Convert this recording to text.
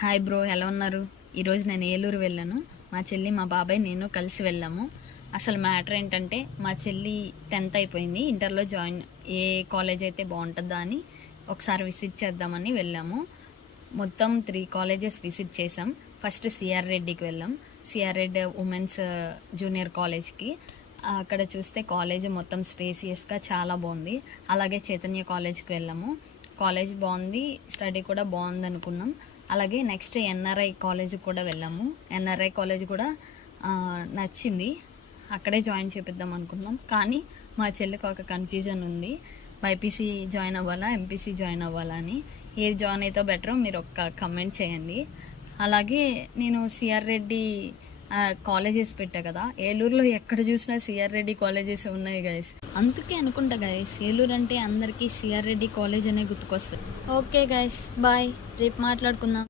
Hi bro, ఎలా ఉన్నారు? ఈరోజు నేను ఏలూరు వెళ్ళాను. మా చెల్లి, మా బాబాయ్, నేను కలిసి వెళ్ళాము. అసలు మ్యాటర్ ఏంటంటే, మా చెల్లి 10th అయిపోయింది. ఇంటర్లో జాయిన్ ఏ కాలేజ్ అయితే బాగుంటుందా అని ఒకసారి విజిట్ చేద్దామని వెళ్ళాము. మొత్తం 3 కాలేజెస్ విజిట్ చేసాం. ఫస్ట్ సిఆర్ రెడ్డికి వెళ్ళాం. సిఆర్ రెడ్డి ఉమెన్స్ జూనియర్ కాలేజ్కి. అక్కడ చూస్తే కాలేజ్ మొత్తం స్పేసియస్గా చాలా బాగుంది. అలాగే చైతన్య కాలేజ్కి వెళ్ళాము. కాలేజ్ బాగుంది, స్టడీ కూడా బాగుంది అనుకున్నాం. అలాగే నెక్స్ట్ ఎన్ఆర్ఐ కాలేజ్ కూడా వెళ్ళాము. ఎన్ఆర్ఐ కాలేజ్ కూడా నచ్చింది, అక్కడే జాయిన్ చేపిద్దాం అనుకున్నాం. కానీ మా చెల్లికి ఒక కన్ఫ్యూజన్ ఉంది, బైపీసీ జాయిన్ అవ్వాలా, ఎంపీసీ జాయిన్ అవ్వాలా అని. ఏది జాయిన్ అయితే బెటరో మీరు ఒక కమెంట్ చేయండి. అలాగే నేను సిఆర్ రెడ్డి కాలేజెస్ పెట్టా కదా, ఏలూరులో ఎక్కడ చూసినా సిఆర్ రెడ్డి కాలేజెస్ ఉన్నాయి గైస్. అందుకే అనుకుంటా గైస్, ఏలూరు అంటే అందరికీ సిఆర్ రెడ్డి కాలేజ్ అనే గుర్తుకొస్తుంది. ఓకే గైస్, బాయ్, రేపు మాట్లాడుకుందాం.